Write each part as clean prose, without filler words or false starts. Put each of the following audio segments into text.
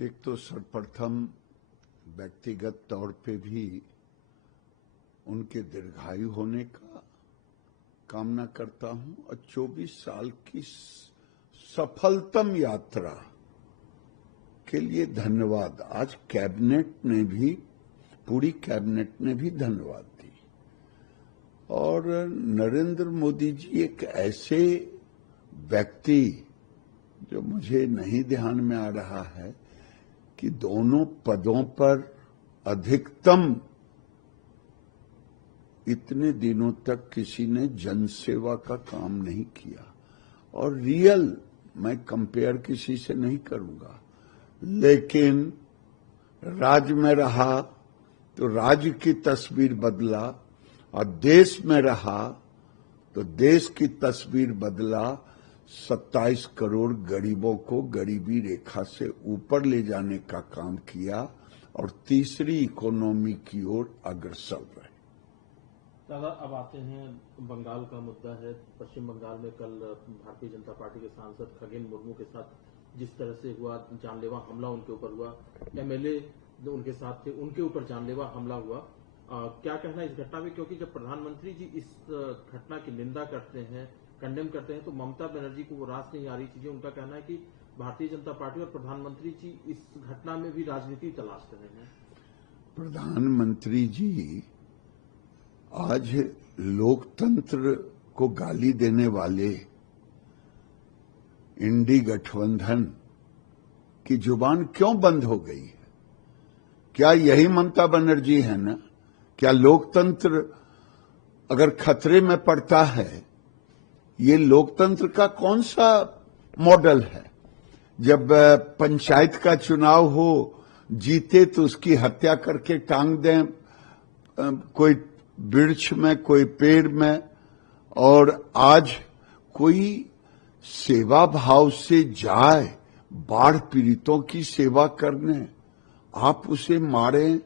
एक तो सर्वप्रथम व्यक्तिगत तौर पे भी उनके दीर्घायु होने का कामना करता हूं और 24 साल की सफलतम यात्रा के लिए धन्यवाद। आज कैबिनेट ने भी, पूरी कैबिनेट ने भी धन्यवाद दी। और नरेंद्र मोदी जी एक ऐसे व्यक्ति, जो मुझे नहीं ध्यान में आ रहा है कि दोनों पदों पर अधिकतम इतने दिनों तक किसी ने जनसेवा का काम नहीं किया। और रियल, मैं कंपेयर किसी से नहीं करूंगा, लेकिन राज्य में रहा तो राज्य की तस्वीर बदला, और देश में रहा तो देश की तस्वीर बदला। 27 करोड़ गरीबों को गरीबी रेखा से ऊपर ले जाने का काम किया और तीसरी इकोनॉमी की ओर अग्रसर रहे। दादा, अब आते हैं बंगाल का मुद्दा है। पश्चिम बंगाल में कल भारतीय जनता पार्टी के सांसद खगेन मुर्मू के साथ जिस तरह से हुआ, जानलेवा हमला उनके ऊपर हुआ, एमएलए जो उनके साथ थे उनके ऊपर जानलेवा हमला हुआ। क्या कहना इस घटना में? क्योंकि जब प्रधानमंत्री जी इस घटना की निंदा करते हैं, कंडेम करते हैं, तो ममता बनर्जी को वो रास नहीं आ रही चीजें। उनका कहना है कि भारतीय जनता पार्टी और प्रधानमंत्री जी इस घटना में भी राजनीति तलाश कर रहे हैं। प्रधानमंत्री जी आज लोकतंत्र को गाली देने वाले इंडी गठबंधन की जुबान क्यों बंद हो गई है? क्या यही ममता बनर्जी है ना? क्या लोकतंत्र अगर खतरे में पड़ता है, ये लोकतंत्र का कौन सा मॉडल है? जब पंचायत का चुनाव हो, जीते तो उसकी हत्या करके टांग दें कोई वृक्ष में, कोई पेड़ में, और आज कोई सेवा भाव से जाए बाढ़ पीड़ितों की सेवा करने, आप उसे मारें,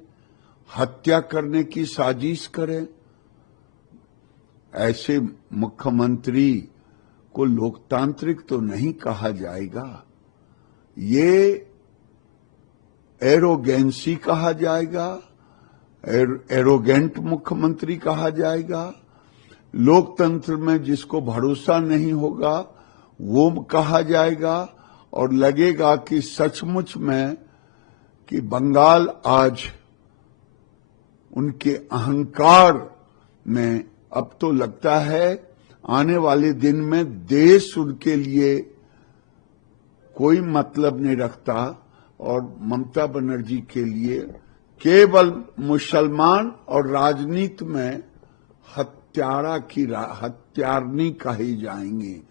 हत्या करने की साजिश करें। ऐसे मुख्यमंत्री को लोकतांत्रिक तो नहीं कहा जाएगा, ये एरोगेंसी कहा जाएगा, एरोगेंट मुख्यमंत्री कहा जाएगा। लोकतंत्र में जिसको भरोसा नहीं होगा वो कहा जाएगा, और लगेगा कि सचमुच में कि बंगाल आज उनके अहंकार में, अब तो लगता है आने वाले दिन में देश उनके लिए कोई मतलब नहीं रखता, और ममता बनर्जी के लिए केवल मुसलमान और राजनीति में हत्यारनी कही जाएंगी।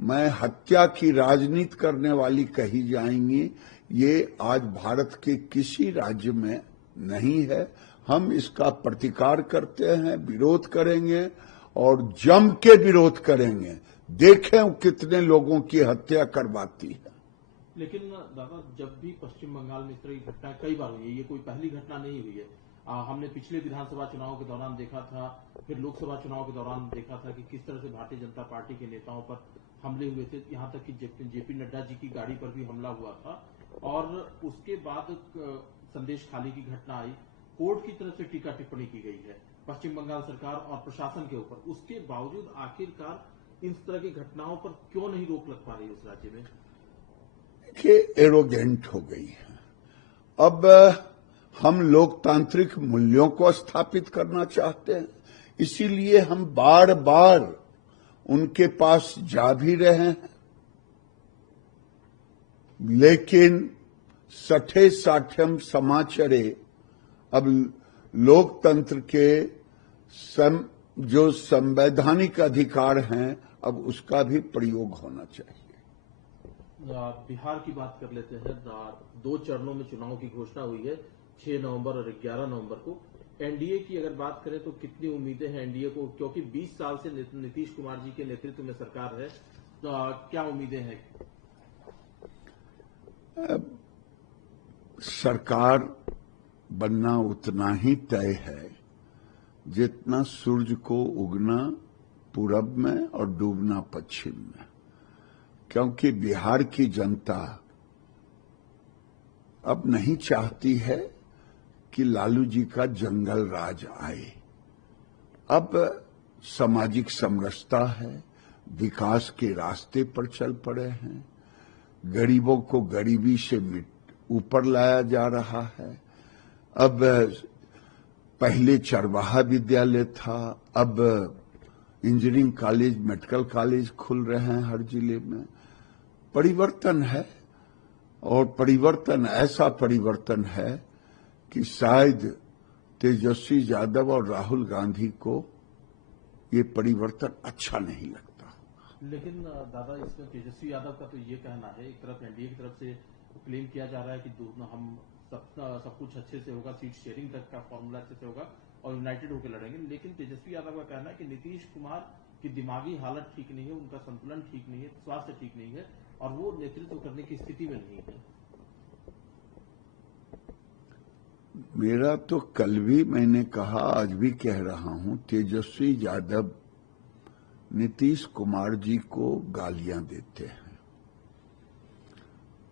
मैं हत्या की राजनीति करने वाली कही जाएंगी। ये आज भारत के किसी राज्य में नहीं है। हम इसका प्रतिकार करते हैं, विरोध करेंगे और जम के विरोध करेंगे। देखें कितने लोगों की हत्या करवाती है। लेकिन दादा, जब भी पश्चिम बंगाल में इस तरह की घटना कई बार हुई है, ये कोई पहली घटना नहीं हुई है। हमने पिछले विधानसभा चुनाव के दौरान देखा था, फिर लोकसभा चुनाव के दौरान देखा था कि किस तरह से भारतीय जनता पार्टी के नेताओं पर हमले हुए थे। यहाँ तक कि जेपी नड्डा जी की गाड़ी पर भी हमला हुआ था। और उसके बाद संदेश खाली की घटना आई, कोर्ट की तरफ से टीका टिप्पणी की गई है पश्चिम बंगाल सरकार और प्रशासन के ऊपर। उसके बावजूद आखिरकार इस तरह की घटनाओं पर क्यों नहीं रोक लग पा रही उस राज्य में? कि एरोगेंट हो गई है। अब हम लोकतांत्रिक मूल्यों को स्थापित करना चाहते हैं, इसीलिए हम बार बार उनके पास जा भी रहे हैं, लेकिन सठे साठ्यम समाचरे, अब लोकतंत्र के जो संवैधानिक अधिकार हैं, अब उसका भी प्रयोग होना चाहिए। बिहार की बात कर लेते हैं। 2 चरणों में चुनाव की घोषणा हुई है, 6 नवंबर और 11 नवंबर को। एनडीए की अगर बात करें तो कितनी उम्मीदें हैं एनडीए को? क्योंकि 20 साल से नीतीश कुमार जी के नेतृत्व में सरकार है, तो क्या उम्मीदें हैं? सरकार बनना उतना ही तय है जितना सूरज को उगना पूरब में और डूबना पश्चिम में। क्योंकि बिहार की जनता अब नहीं चाहती है कि लालू जी का जंगल राज आए। अब सामाजिक समरसता है, विकास के रास्ते पर चल पड़े हैं, गरीबों को गरीबी से ऊपर लाया जा रहा है। अब पहले चरवाहा विद्यालय था, अब इंजीनियरिंग कॉलेज, मेडिकल कॉलेज खुल रहे हैं हर जिले में। परिवर्तन है, और परिवर्तन ऐसा परिवर्तन है कि शायद तेजस्वी यादव और राहुल गांधी को ये परिवर्तन अच्छा नहीं लगता। लेकिन दादा, इसमें तेजस्वी यादव का तो ये कहना है, एक तरफ एनडीए की तरफ से क्लेम किया जा रहा है कि हम सब कुछ अच्छे से होगा, सीट शेयरिंग तक का फॉर्मूला अच्छे से होगा और यूनाइटेड होकर लड़ेंगे। लेकिन तेजस्वी यादव का कहना है कि नीतीश कुमार की दिमागी हालत ठीक नहीं है, उनका संतुलन ठीक नहीं है, स्वास्थ्य ठीक नहीं है और वो नेतृत्व करने की स्थिति में नहीं है। मेरा तो कल भी मैंने कहा, आज भी कह रहा हूं, तेजस्वी यादव नीतीश कुमार जी को गालियां देते हैं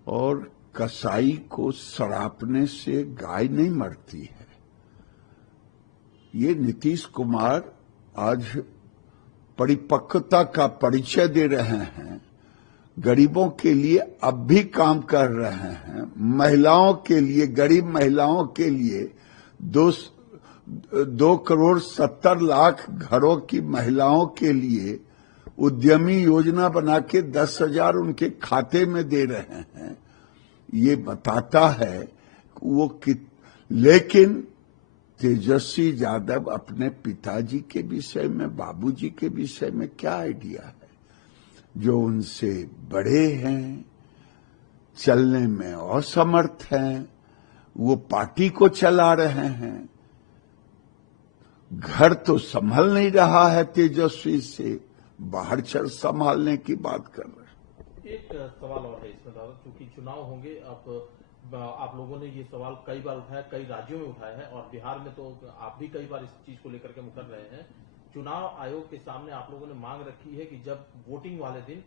और कसाई को सरापने से गाय नहीं मरती है। ये नीतीश कुमार आज परिपक्वता का परिचय दे रहे हैं, गरीबों के लिए अब भी काम कर रहे हैं, महिलाओं के लिए, गरीब महिलाओं के लिए 2,70,00,000 घरों की महिलाओं के लिए उद्यमी योजना बना के 10,000 उनके खाते में दे रहे हैं। ये बताता है वो लेकिन तेजस्वी यादव अपने पिताजी के विषय में, बाबूजी के विषय में क्या आइडिया है? जो उनसे बड़े हैं, चलने में असमर्थ हैं, वो पार्टी को चला रहे हैं, घर तो संभल नहीं रहा है तेजस्वी से, बाहर चल संभालने की बात कर रहे हैं। एक सवाल और है इसमें दादा, क्योंकि चुनाव होंगे, अब आप लोगों ने ये सवाल कई बार उठाया, कई राज्यों में उठाया है और बिहार में तो आप भी कई बार इस चीज को लेकर के मुकर रहे हैं। चुनाव आयोग के सामने आप लोगों ने मांग रखी है कि जब वोटिंग वाले दिन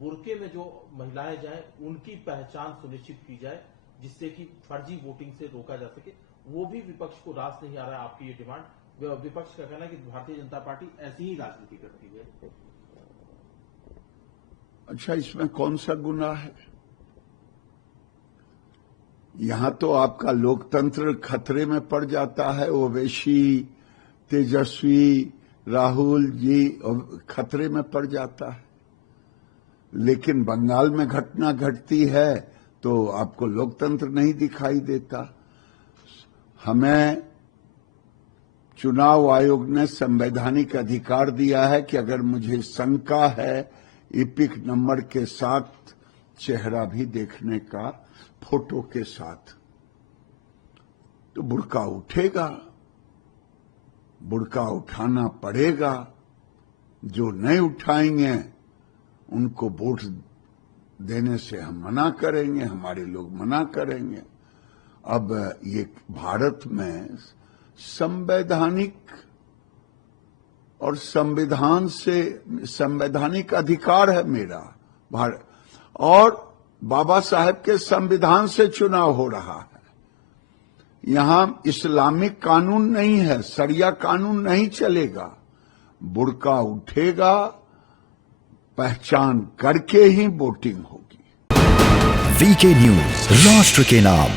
बुरके में जो महिलाएं जाएं, उनकी पहचान सुनिश्चित की जाए, जिससे कि फर्जी वोटिंग से रोका जा सके। वो भी विपक्ष को रास नहीं आ रहा है आपकी ये डिमांड। विपक्ष का कहना है कि भारतीय जनता पार्टी ऐसी ही राजनीति करती है। अच्छा, इसमें कौन सा गुनाह है? यहां तो आपका लोकतंत्र खतरे में पड़ जाता है। ओवैसी, तेजस्वी, राहुल जी खतरे में पड़ जाता है। लेकिन बंगाल में घटना घटती है तो आपको लोकतंत्र नहीं दिखाई देता। हमें चुनाव आयोग ने संवैधानिक अधिकार दिया है कि अगर मुझे शंका है इपिक नंबर के साथ, चेहरा भी देखने का, फोटो के साथ, तो बुर्का उठेगा, बुर्का उठाना पड़ेगा। जो नहीं उठाएंगे उनको वोट देने से हम मना करेंगे, हमारे लोग मना करेंगे। अब ये भारत में संवैधानिक और संविधान से संवैधानिक अधिकार है मेरा भारत, और बाबा साहेब के संविधान से चुनाव हो रहा है। यहां इस्लामिक कानून नहीं है, शरिया कानून नहीं चलेगा। बुर्का उठेगा, पहचान करके ही वोटिंग होगी। वीके न्यूज, राष्ट्र के नाम।